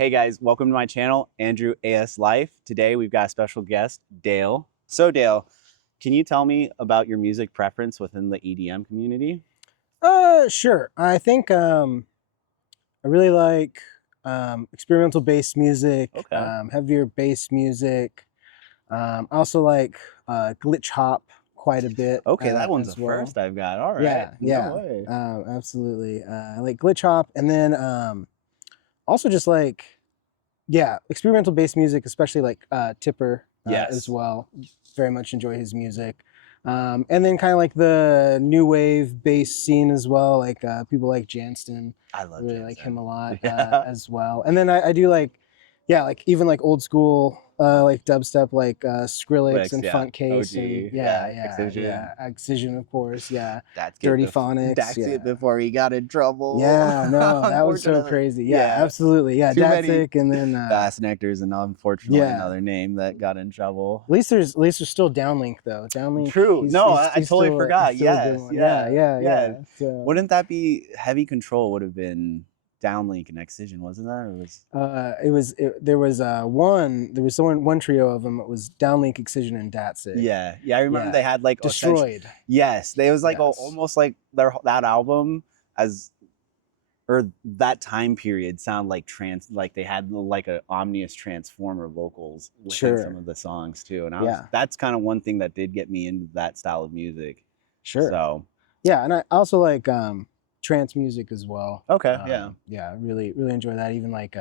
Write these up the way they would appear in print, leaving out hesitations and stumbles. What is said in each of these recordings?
Hey guys, welcome to my channel, Andrew AS Life. Today we've got a special guest, Dale. So Dale, can you tell me about your music preference within the EDM community? Sure. I think I really like experimental bass music, Okay. heavier bass music. I also like glitch hop quite a bit Okay, that one's the as well. first I've got. All right. Yeah, No yeah, way. absolutely. I like glitch hop, and then also just like experimental bass music, especially like Tipper as Yes. well. Very much enjoy his music. And then kind of like the new wave bass scene as well, like people like Janston. I I love really like him Jansen. a lot Yeah. as well. And then I do like, like even like old school, like dubstep, like Skrillex Wix, and yeah. Funkcase, and OG, yeah. Excision. Excision, of course, yeah, That's it Dirty before Phonics, that's it yeah. before he got in trouble. Yeah, no, that was so Unfortunately. crazy. Yeah, Yeah. absolutely. Yeah, Too many Datsik, and then fast nectars and unfortunately yeah. another name that got in trouble. At least there's still Downlink though. Downlink, True. he's No, he's, I he's totally still he's forgot. still a good Yes. one. Yeah, Yeah. yeah, Yeah. yeah. So Wouldn't that be Heavy Control would have been Downlink and Excision, wasn't that? Or was there was one trio of them. It was Downlink, Excision, and Datsik. yeah. Yeah, I remember they Yeah, had like essentially Destroyed. yes. They was like Yes, almost like that album as or that time period sound like like they had like a omnious transformer vocals within some sure. of the songs too. And Yeah, that's kind of one thing that did get me into that style of music. sure. So Yeah, and I also like trance music as well. okay, yeah. Yeah, really enjoy that. Even like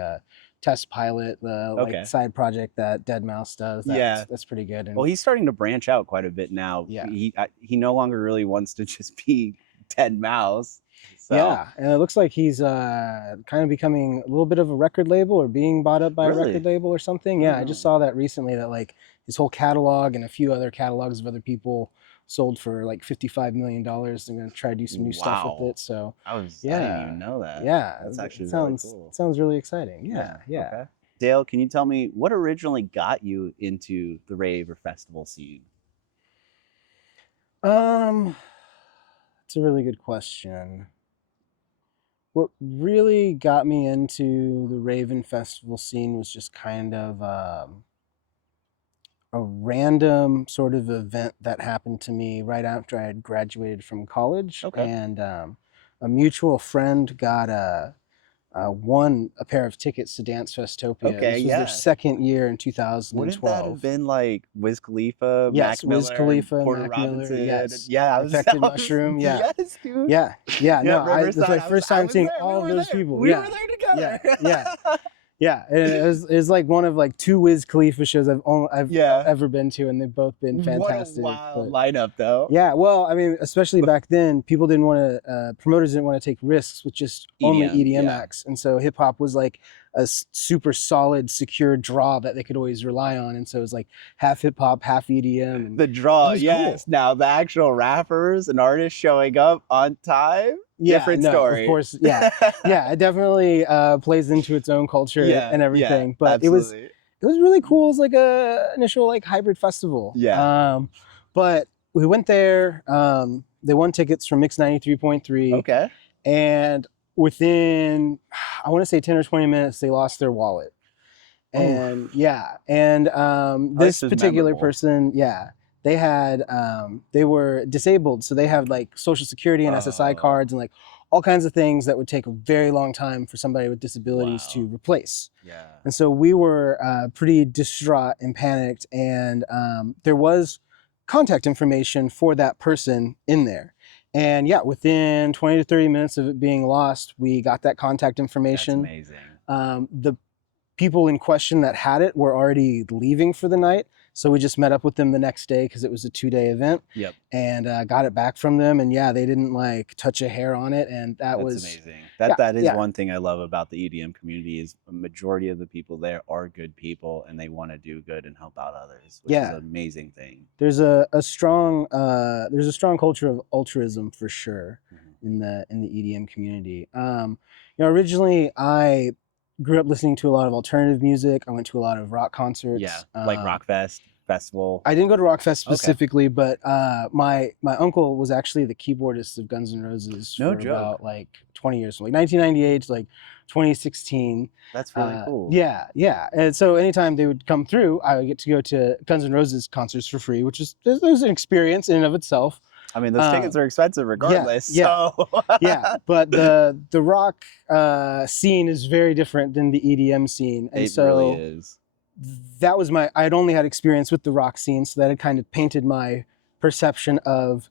Test Pilot, the like Okay. side project that Dead Mouse does. Yeah. That's pretty good. Well, And he's starting to branch out quite a bit now. yeah. He no longer really wants to just be Dead Mouse. So Yeah, and it looks like he's kind of becoming a little bit of a record label or being bought up by a record really, label or something. Yeah, I just oh, saw that recently that like his whole catalog and a few other catalogs of other people sold for like $55 million. They're gonna try to do some new stuff with wow, it. So I didn't even yeah, know that. yeah, That's it actually really sounds cool. it sounds really exciting. Yeah. Yeah, yeah. Okay. Dale, can you tell me what originally got you into the rave or festival scene? It's a really good question. What really got me into the Raven Festival scene was just kind of a random sort of event that happened to me right after I had graduated from college, Okay. and a mutual friend got won a pair of tickets to Dance Festopia. Okay. This was their Yeah. second year in Wouldn't that have 2012. been like Wiz Khalifa, Yes, Mac Wiz Miller, Khalifa, Porter Mac Miller, Robinson? yes, Yeah, Infected Mushroom, yeah, yes, dude. yeah, yeah. Yeah, No, that's Riverside. my first I time was seeing there. We all of were those there. people. We were Yeah, there yeah, together. yeah. Yeah, and it was like one of like two Wiz Khalifa shows I've Yeah. ever been to, and they've both been What a fantastic. wild But lineup, though. yeah, well, I mean, especially back then, people didn't want to, promoters didn't want to take risks with just only EDM, EDM yeah. acts, and so hip hop was like a super solid, secure draw that they could always rely on, and so it was like half hip hop, half EDM, and The draw, it was yes. cool. Now the actual rappers and artists showing up on time, Yeah, different no, of story. course, yeah, yeah, it definitely plays into its own culture Yeah, and yeah, everything, but absolutely. it was really cool. It was like a initial like hybrid festival. Yeah. But we went there. They won tickets from Mix 93.3, Okay. and within I want to say 10 or 20 minutes, they lost their wallet. And Oof. yeah, and this This is particular memorable. person, yeah, they had they were disabled, so they had like Social Security and SSI Oh, cards and like all kinds of things that would take a very long time for somebody with disabilities to wow. replace. Yeah. And so we were pretty distraught and panicked, and there was contact information for that person in there. And yeah, within 20 to 30 minutes of it being lost, we got that contact That's information. amazing. The people in question that had it were already leaving for the night. So we just met up with them the next day because it was a 2-day event, Yep. and got it back from them. And yeah, they didn't like touch a hair on it. And that That's was, amazing. yeah, That is yeah, one thing I love about the EDM community is a majority of the people there are good people and they want to do good and help out others, which is yeah. an amazing thing. There's a strong culture of altruism for sure in the EDM community. Originally I grew up listening to a lot of alternative music. I went to a lot of rock concerts. Yeah, like Rockfest festival. I didn't go to Rockfest Okay. specifically, but my uncle was actually the keyboardist of Guns N' Roses No for joke. about like 20 years, from like 1998 to like 2016. That's really cool. Yeah. And so anytime they would come through, I would get to go to Guns N' Roses concerts for free, which is there's an experience in and of itself. I mean, those tickets are expensive regardless. Yeah. So Yeah, but the rock scene is very different than the EDM scene, and it so really is. that was I'd only had experience with the rock scene, so that had kind of painted my perception of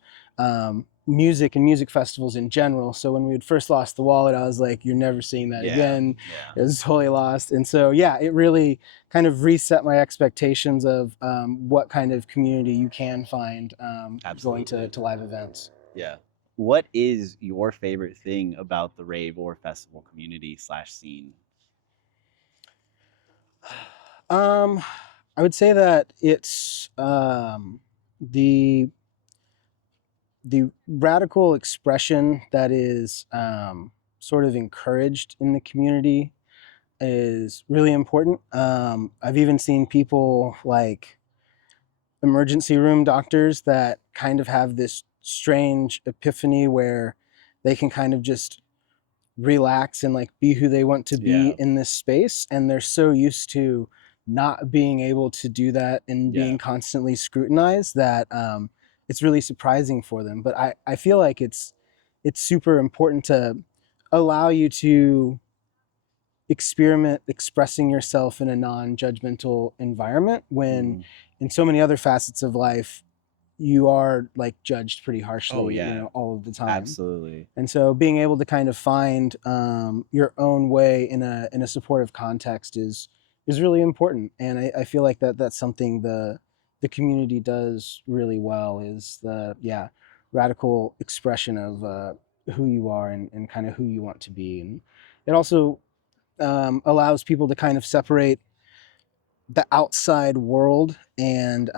music and music festivals in general. So when we had first lost the wallet, I was like, you're never seeing that again. It was totally lost. And so, yeah, it really kind of reset my expectations of what kind of community you can find going to live events. Yeah. What is your favorite thing about the rave or festival community / scene? I would say that it's the radical expression that is sort of encouraged in the community is really important. I've even seen people like emergency room doctors that kind of have this strange epiphany where they can kind of just relax and like be who they want to be in this space, and they're so used to not being able to do that and being constantly scrutinized that it's really surprising for them. But I feel like it's super important to allow you to experiment expressing yourself in a non-judgmental environment when in so many other facets of life you are like judged pretty harshly, you know, all of the time. Absolutely. And so being able to kind of find your own way in a supportive context is really important. And I feel like that's something the community does really well, is the radical expression of who you are and kind of who you want to be. And it also allows people to kind of separate the outside world and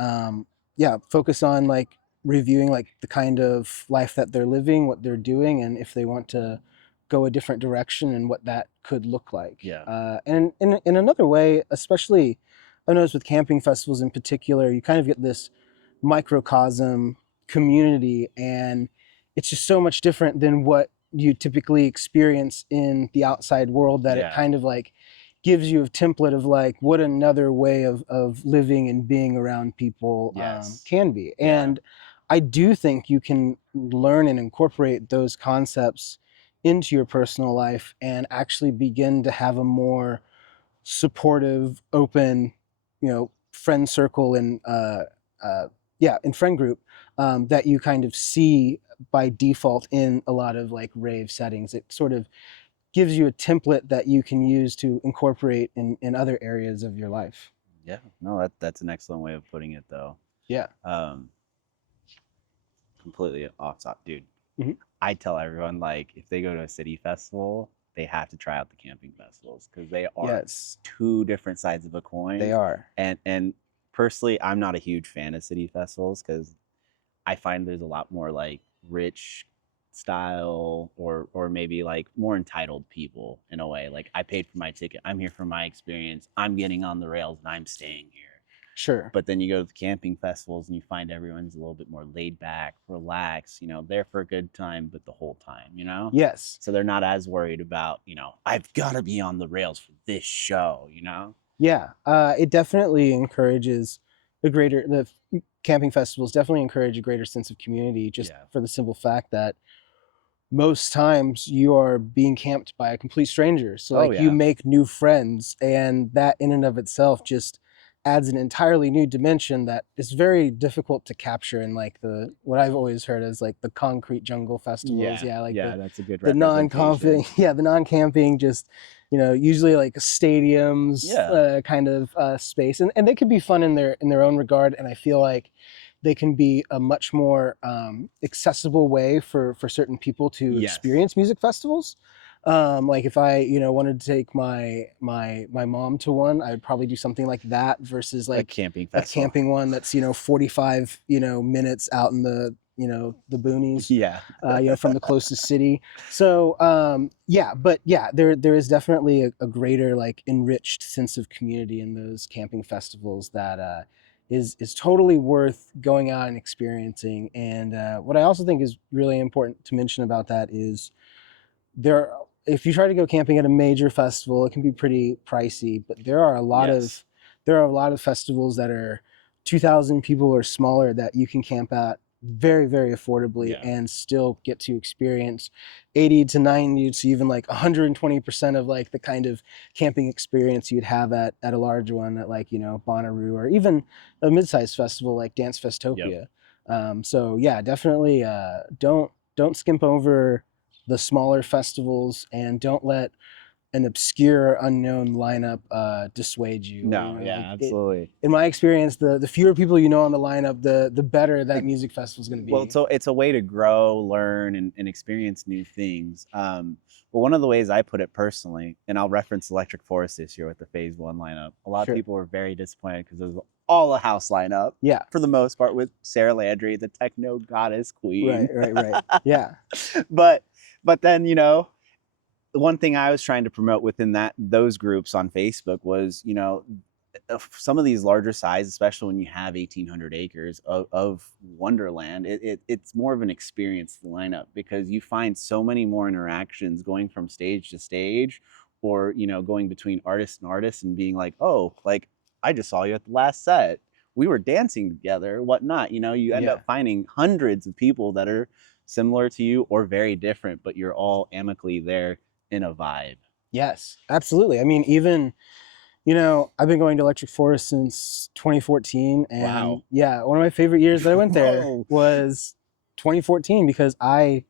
focus on like reviewing like the kind of life that they're living, what they're doing, and if they want to go a different direction and what that could look like. And in another way, especially I noticed with camping festivals in particular, you kind of get this microcosm community, and it's just so much different than what you typically experience in the outside world, that it kind of like gives you a template of like what another way of living and being around people can be. And I do think you can learn and incorporate those concepts into your personal life and actually begin to have a more supportive, open, friend circle and and friend group that you kind of see by default in a lot of like rave settings. It sort of gives you a template that you can use to incorporate in other areas of your life. Yeah, no, that's an excellent way of putting it, though. Yeah. Completely off top, dude. Mm-hmm. I tell everyone, like, if they go to a city festival, they have to try out the camping festivals because they are two different sides of a coin. They are. And personally, I'm not a huge fan of city festivals because I find there's a lot more like rich style or maybe like more entitled people in a way. Like, I paid for my ticket, I'm here for my experience, I'm getting on the rails, and I'm staying here. Sure. But then you go to the camping festivals and you find everyone's a little bit more laid back, relaxed, there for a good time, but the whole time, Yes. So they're not as worried about, I've got to be on the rails for this show, Yeah. It definitely encourages the camping festivals definitely encourage a greater sense of community, just for the simple fact that most times you are being camped by a complete stranger. So you make new friends, and that in and of itself just adds an entirely new dimension that is very difficult to capture in like what I've always heard as like the concrete jungle festivals. That's a good the non-camping. The non-camping, just usually like stadiums kind of space, and they can be fun in their own regard. And I feel like they can be a much more accessible way for certain people to experience music festivals. Like if I wanted to take my mom to one, I would probably do something like that versus like a camping one that's 45 minutes out in the the boonies from the closest city. So there is definitely a greater like enriched sense of community in those camping festivals that is totally worth going out and experiencing. And what I also think is really important to mention about that is if you try to go camping at a major festival, it can be pretty pricey. But Yes. there are a lot of festivals that are 2,000 people or smaller that you can camp at very, very affordably Yeah. and still get to experience 80 to 90 to even like 120% of like the kind of camping experience you'd have at a large one at like, you know, Bonnaroo, or even a mid-sized festival like Dance Yep. Festopia. So yeah, definitely don't skimp over the smaller festivals, and don't let an obscure unknown lineup dissuade you. You No, know, like yeah, absolutely. in my experience, the fewer people you know on the lineup, the better that Like, music festival is going to well, be. so it's a way to grow, learn, and experience new things. But one of the ways I put it personally, and I'll reference Electric Forest this year with the Phase One lineup. A lot of Sure. people were very disappointed because it was all a house lineup Yeah. for the most part, with Sarah Landry, the techno goddess queen. Right. Yeah. but but then, you know, the one thing I was trying to promote within those groups on Facebook was, you know, some of these larger size, especially when you have 1,800 acres of Wonderland, it's more of an experience, the lineup, because you find so many more interactions going from stage to stage, or, you know, going between artist and artist and being like, oh, like, I just saw you at the last set. We were dancing together, whatnot. You know, you end Yeah. up finding hundreds of people that are similar to you or very different, but you're all amicably there in a vibe. Yes, absolutely. I mean, even, you know, I've been going to Electric Forest since 2014, and Wow. yeah, one of my favorite years that I went there Whoa. was 2014 because I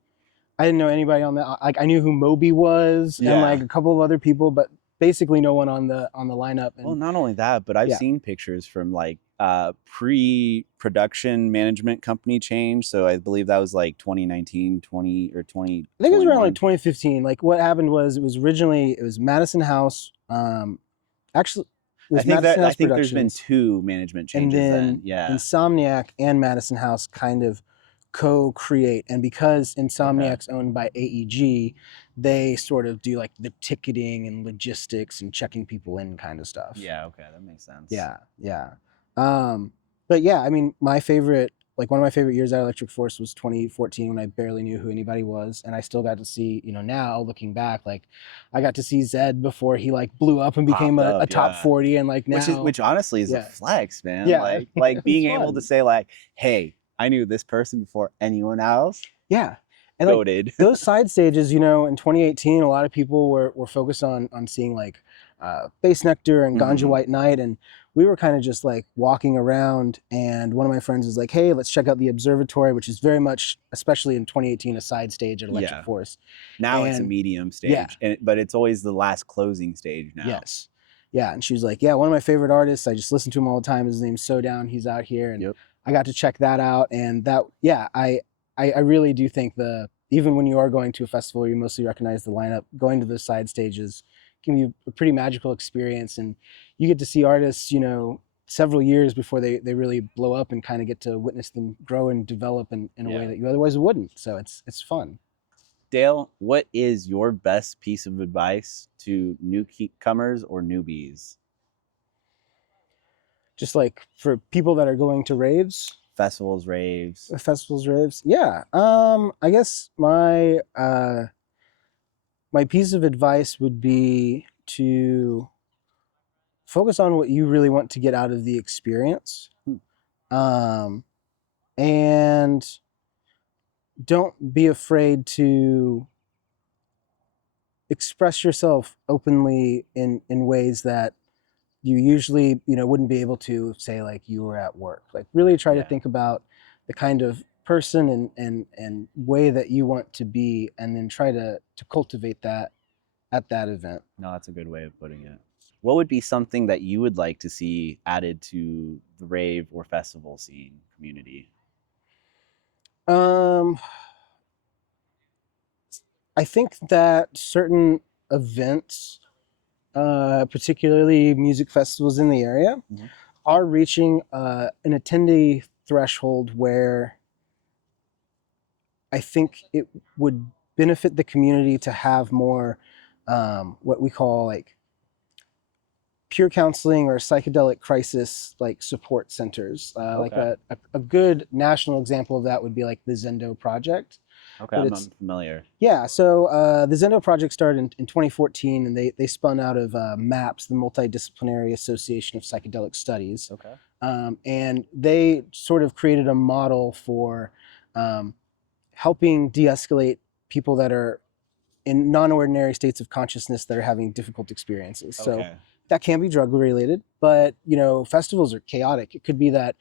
didn't know anybody on that. Like I knew who Moby was and Yeah. like a couple of other people, but basically no one on the lineup. Well, And not only that, but I've yeah, seen pictures from like pre-production management company change. So I believe that was like 2019, 20 or I think it was around like 2021. 2015. Like what happened was it was Madison House. Actually, it was Madison I House think there's been Productions, two management and changes then. then Yeah. Insomniac and Madison House kind of co-create. And because Okay. Insomniac's owned by AEG, they sort of do like the ticketing and logistics and checking people in kind of stuff. Yeah, okay, that makes sense. Yeah. Um, but yeah, I mean, one of my favorite years at Electric Force was 2014 when I barely knew who anybody was, and I still got to see, you know, now looking back, like I got to see Zed before he like blew up and became Popped a up, top yeah. 40, and like now, Which honestly is a yeah, flex, man. yeah, Like it was being able to fun. say like, hey, I knew this person before anyone else. Yeah, and like Goated. those side stages, you know, in 2018, a lot of people were focused on seeing like Bass Nectar and Ganja Mhm. White Night, and we were kind of just like walking around. And one of my friends was like, "Hey, let's check out the observatory," which is very much, especially in 2018, a side stage at Electric Yeah. Force. Now it's a And medium yeah, stage, but it's always the last closing stage now. yes, yeah. And she was like, "Yeah, one of my favorite artists. I just listen to him all the time. His name's So Down. He's out here." And Yep. I got to check that out, and that, yeah, I really do think even when you are going to a festival, you mostly recognize the lineup. Going to the side stages can be a pretty magical experience, and you get to see artists, you know, several years before they really blow up, and kind of get to witness them grow and develop in a way Yeah. that you otherwise wouldn't. So it's fun. Dale, what is your best piece of advice to newcomers or newbies? Just like for people that are going to raves, Festivals, raves. festivals, raves. Yeah. I guess my piece of advice would be to focus on what you really want to get out of the experience. Hmm. Um, and don't be afraid to express yourself openly in ways that you usually, you know, wouldn't be able to, say like you were at work. Like really try to Yeah. think about the kind of person and way that you want to be, and then try to cultivate that at that event. No, that's a good way of putting it. What would be something that you would like to see added to the rave or festival scene community? um I think that certain events, particularly music festivals in the area, Mhm. are reaching an attendee threshold where I think it would benefit the community to have more what we call like peer counseling or psychedelic crisis like support centers. Like Okay. a good national example of that would be like the Zendo Project. Okay, but I'm it's not familiar. yeah. So the Zendo project started in 2014, and they spun out of MAPS, the Multidisciplinary Association of Psychedelic Studies, Okay. and they sort of created a model for um, helping de-escalate people that are in non-ordinary states of consciousness that are having difficult experiences. So Okay. that can be drug related, but festivals are chaotic. It could be that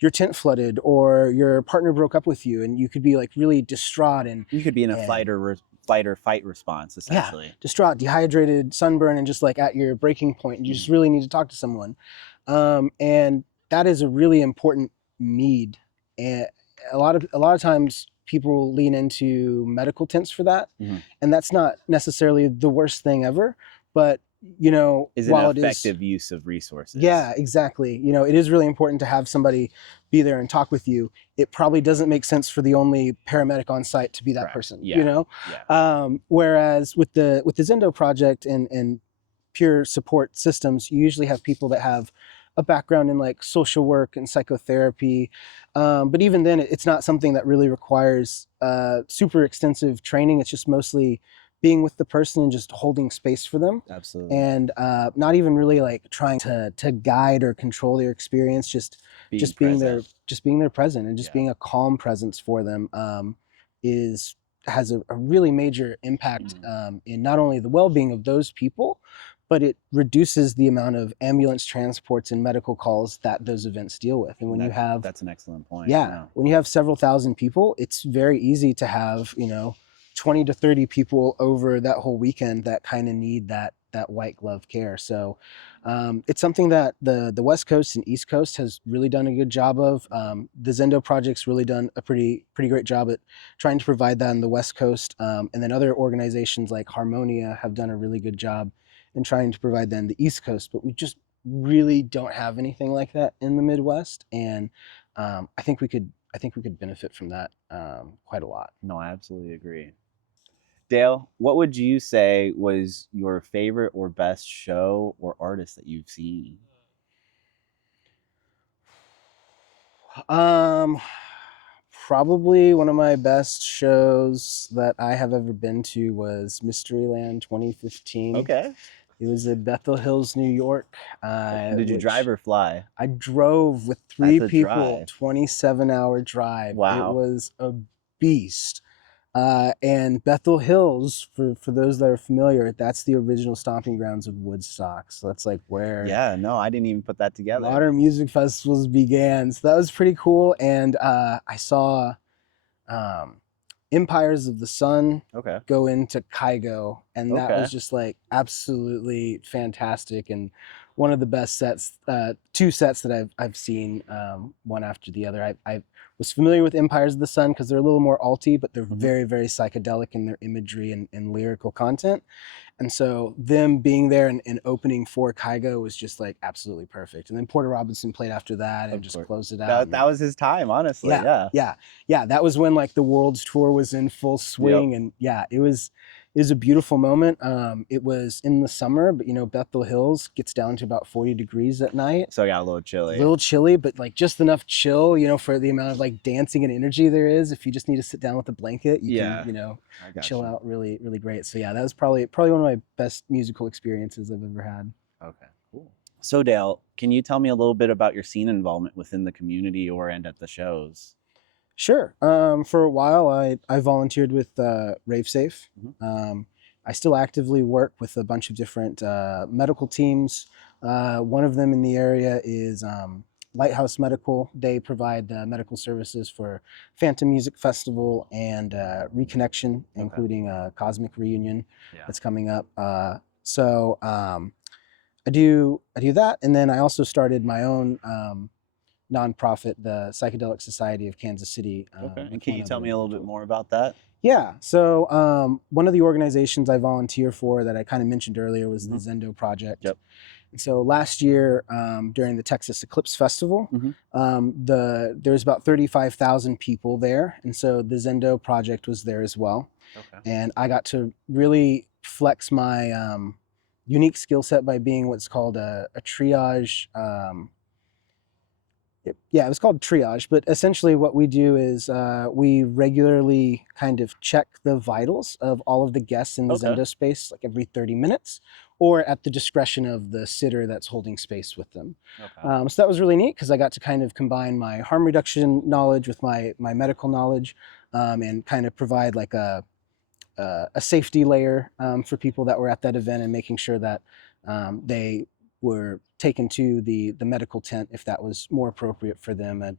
your tent flooded or your partner broke up with you, and you could be like really distraught You could be in a and fight or fight response, yeah, essentially. distraught, dehydrated, sunburn, and just like at your breaking point. And you just Mhm. really need to talk to someone, and that is a really important need. And a lot of times people lean into medical tents for that, Mhm. and that's not necessarily the worst thing ever. But Is an while it is, effective use of yeah, resources. exactly. It is really important to have somebody be there and talk with you. It probably doesn't make sense for the only paramedic on site to be that Correct. person. Yeah. Yeah. Whereas with the Zendo project and pure support systems, you usually have people that have a background in like social work and psychotherapy. But even then, it's not something that really requires super extensive training. It's just mostly being with the person and just holding space for them, Absolutely. and not even really like trying to guide or control their experience. Being Just being there, present. just being there present, and just Yeah. being a calm presence for them is has a really major impact Mhm. in not only the well-being of those people, but it reduces the amount of ambulance transports and medical calls that those events deal with. And when you have, That's an excellent point. yeah, Yeah. when you have several thousand people, it's very easy to have 20 to 30 people over that whole weekend that kind of need that white glove care. So it's something that the West Coast and East Coast has really done a good job of. The Zendo project's really done a pretty great job at trying to provide that on the West Coast, and then other organizations like Harmonia have done a really good job in trying to provide that in the East Coast. But we just really don't have anything like that in the Midwest, and I think we could benefit from that quite a lot. No, I absolutely agree. Dale, what would you say was your favorite or best show or artist that you've seen? Um, Probably one of my best shows that I have ever been to was Mysteryland 2015. Okay. It was in Bethel Hills, New York, Did you drive which or fly? I drove with That's three a people, drive. 27-hour drive. It Wow. was a beast. And Bethel Hills, for those that are familiar, that's the original stomping grounds of Woodstock. So that's like where Yeah, no, I didn't even put that together. modern music festivals began. So that was pretty cool. And I saw um, Empires of the Sun Okay. go into Kygo, and that Okay. was just like absolutely fantastic and one of the best sets, two sets that I've seen, one after the other. I was familiar with Empires of the Sun because they're a little more alty, but they're Mhm. very psychedelic in their imagery and lyrical content. And so them being there and opening for Kygo was just like absolutely perfect. And then Porter Robinson played after that and Of just course. closed it out. That And was his time, honestly. yeah, Yeah. yeah. That was when like the world's tour was in full Yep. swing, and yeah, it was a beautiful moment. It was in the summer, but Bethel Hills gets down to about 40 degrees at night. So it got a little A chilly. little chilly, but like just enough chill, for the amount of like dancing and energy there is. If you just need to sit down with a blanket, you can, Yeah, I got chill you. out really, really great. So yeah, that was probably one of my best musical experiences I've ever had. Okay, cool. So Dale, can you tell me a little bit about your scene involvement within the community or and at the shows? Sure. For a while, I volunteered with Rave. Mhm. I still actively work with a bunch of different medical teams. One of them in the area is Lighthouse Medical. They provide medical services for Phantom Music Festival and Reconnection, Okay. including Cosmic Reunion Yeah. that's coming up. So I do that, and then I also started my own nonprofit, the Psychedelic Society of Kansas City. Okay. And With can one you tell other me a little bit individual. more about that? Yeah. So one of the organizations I volunteer for that I kind of mentioned earlier was the Mhm. Zendo Project. Yep. And so last year, during the Texas Eclipse Festival, Mhm. there's about 35,000 people there, and so the Zendo Project was there as well. Okay. And I got to really flex my unique skill set by being what's called a triage Yeah, it was called triage, but essentially what we do is we regularly kind of check the vitals of all of the guests in the Okay. Zendo space like every 30 minutes or at the discretion of the sitter that's holding space with them. Okay. So that was really neat because I got to kind of combine my harm reduction knowledge with my medical knowledge, and kind of provide like a safety layer for people that were at that event and making sure that they were taken to the medical tent if that was more appropriate for them at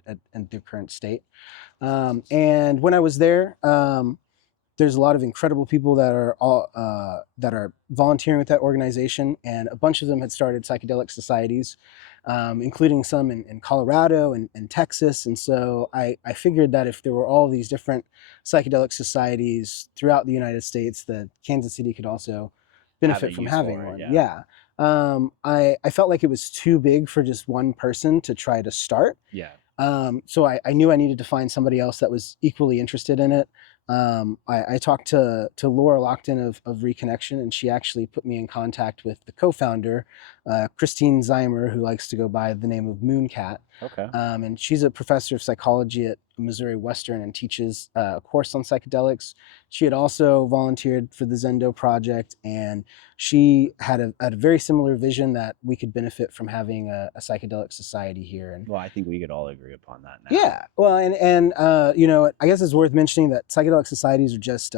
their current state. And when I was there, there's a lot of incredible people that are volunteering with that organization, and a bunch of them had started psychedelic societies, including some in Colorado and Texas. And so I figured that if there were all these different psychedelic societies throughout the United States, that Kansas City could also Have a benefit from use having for it. one. Yeah. Yeah. I felt like it was too big for just one person to try to start. Yeah. So I knew I needed to find somebody else that was equally interested in it. I talked to Laura Lockton of Reconnection, and she actually put me in contact with the co-founder, Christine Zeimer, who likes to go by the name of Mooncat. Okay. And she's a professor of psychology at Missouri Western and teaches a course on psychedelics. She had also volunteered for the Zendo project, and she had a very similar vision that we could benefit from having a psychedelic society here. And Well, I think we could all agree upon that now. yeah, well, and you know, I guess it's worth mentioning that psychedelic societies are just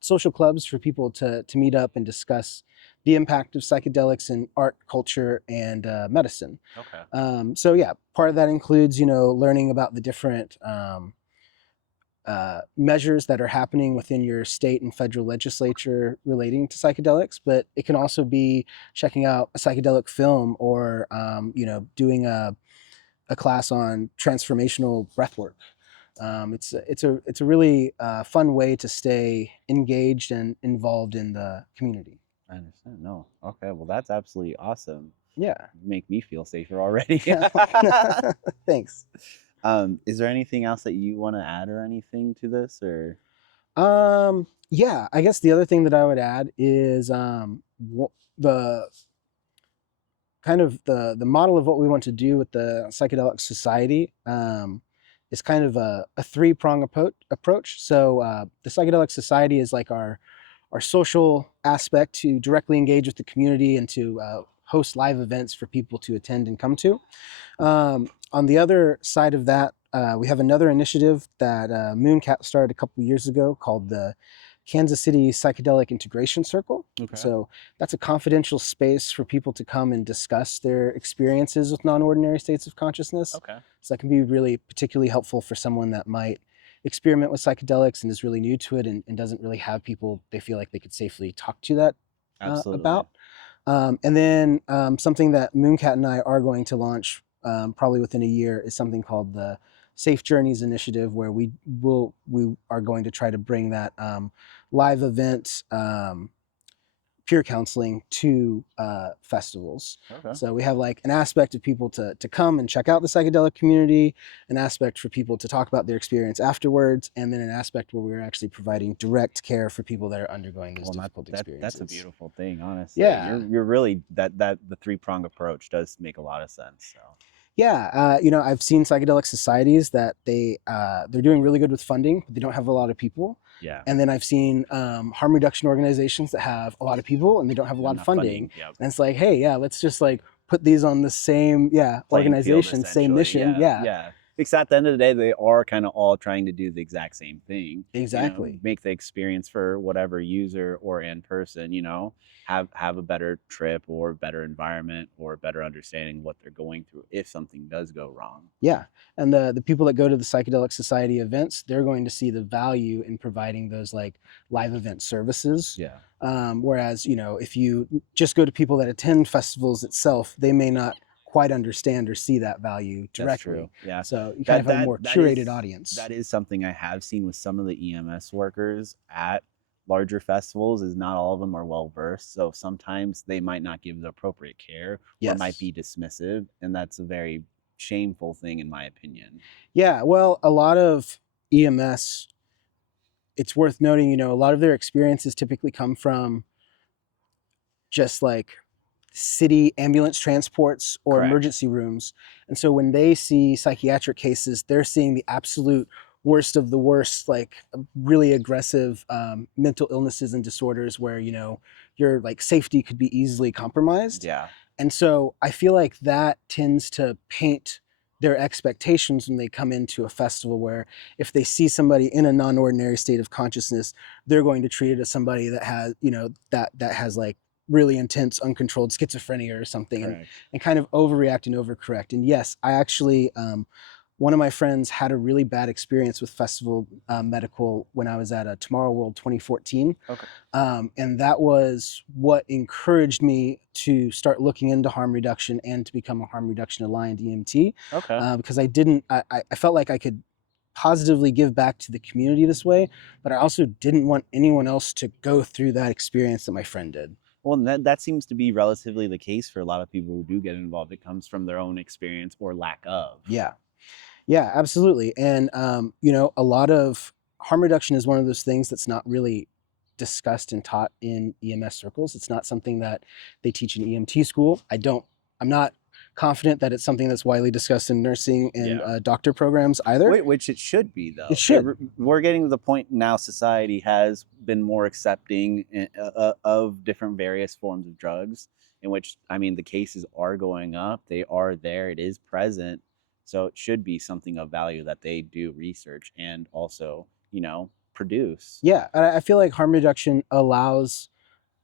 social clubs for people to meet up and discuss the impact of psychedelics in art, culture, and medicine. Okay. So yeah, part of that includes learning about the different measures that are happening within your state and federal legislature relating to psychedelics, but it can also be checking out a psychedelic film or doing a class on transformational breathwork. It's a really fun way to stay engaged and involved in the community. I understand. No. Okay. Well, that's absolutely awesome. Yeah. Make me feel safer already. Thanks. Is there anything else that you want to add or anything to this, or? Yeah, I guess the other thing that I would add is the kind of the model of what we want to do with the psychedelic society is kind of a three-prong approach. So the psychedelic society is like our social aspect to directly engage with the community and to host live events for people to attend and come to. On the other side of that, we have another initiative that Mooncat started a couple of years ago called the Kansas City Psychedelic Integration Circle. Okay. So that's a confidential space for people to come and discuss their experiences with non-ordinary states of consciousness. Okay. So that can be really particularly helpful for someone that might experiment with psychedelics and is really new to it and doesn't really have people they feel like they could safely talk to that Absolutely. about. And then something that Mooncat and I are going to launch probably within a year is something called the Safe Journeys Initiative, where we are going to try to bring that live event peer counseling to festivals. Okay. So we have like an aspect of people to come and check out the psychedelic community, an aspect for people to talk about their experience afterwards, and then an aspect where we're actually providing direct care for people that are undergoing those difficult experiences. That's a beautiful thing, honestly. Yeah. You're really that the three-prong approach does make a lot of sense. So. Yeah, I've seen psychedelic societies that they're doing really good with funding, but they don't have a lot of people. Yeah. And then I've seen harm reduction organizations that have a lot of people and they don't have a lot of funding. Yep. And it's like, hey, yeah, let's just like put these on the same organization, same mission. Yeah. Because at the end of the day, they are kind of all trying to do the exact same thing. Exactly. Make the experience for whatever user or in person, have a better trip or better environment or better understanding what they're going through if something does go wrong. Yeah. And the people that go to the Psychedelic Society events, they're going to see the value in providing those like live event services. Yeah. Whereas, if you just go to people that attend festivals itself, they may not quite understand or see that value directly. That's true. Yeah. So you kind of have a more curated audience. That is something I have seen with some of the EMS workers at larger festivals is not all of them are well versed. So sometimes they might not give the appropriate care or might be dismissive. And that's a very shameful thing in my opinion. Yeah. Well, a lot of EMS, it's worth noting, a lot of their experiences typically come from just like city ambulance transports or Correct. emergency rooms. And so when they see psychiatric cases, they're seeing the absolute worst of the worst, like really aggressive mental illnesses and disorders where, you know, your like safety could be easily compromised. Yeah. And so I feel like that tends to paint their expectations when they come into a festival, where if they see somebody in a non-ordinary state of consciousness, they're going to treat it as somebody that has, you know, that has like really intense uncontrolled schizophrenia or something, Correct. and kind of overreact and overcorrect. And yes, I actually one of my friends had a really bad experience with festival medical when I was at a Tomorrow World 2014. Okay. And that was what encouraged me to start looking into harm reduction and to become a harm reduction aligned EMT. Okay. Because I felt like I could positively give back to the community this way, but I also didn't want anyone else to go through that experience that my friend did. Well, that seems to be relatively the case for a lot of people who do get involved. It comes from their own experience or lack of. Yeah. Yeah, absolutely. And, you know, a lot of harm reduction is one of those things that's not really discussed and taught in EMS circles. It's not something that they teach in EMT school. I'm not confident that it's something that's widely discussed in nursing and Yeah. Doctor programs either. Which it should be, though. It should. We're getting to the point now, society has been more accepting of different various forms of drugs, in which, I mean, the cases are going up. They are there. It is present. So it should be something of value that they do research and also, you know, produce. Yeah, I feel like harm reduction allows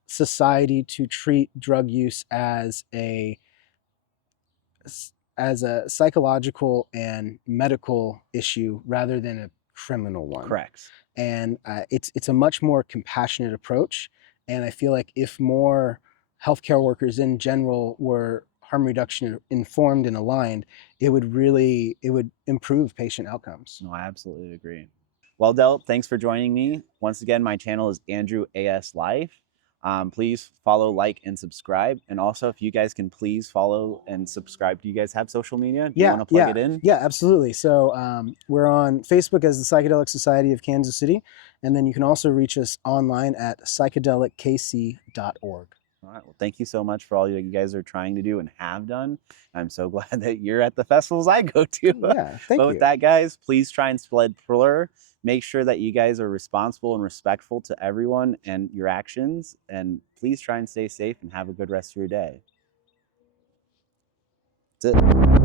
society to treat drug use as a psychological and medical issue rather than a criminal one. Correct. And it's a much more compassionate approach. And I feel like if more healthcare workers in general were harm reduction informed and aligned, it would improve patient outcomes. No, I absolutely agree. Well, Del, thanks for joining me. Once again, my channel is Andrew AS Life. Please follow, like, and subscribe. And also, if you guys can please follow and subscribe. Do you guys have social media? Do you want to plug it in? Yeah, absolutely. So we're on Facebook as the Psychedelic Society of Kansas City. And then you can also reach us online at psychedelickKC.org. All right. Well, thank you so much for all you guys are trying to do and have done. I'm so glad that you're at the festivals I go to. Yeah, thank you. But with that, guys, please try and spread plur. Make sure that you guys are responsible and respectful to everyone and your actions. And please try and stay safe and have a good rest of your day. That's it.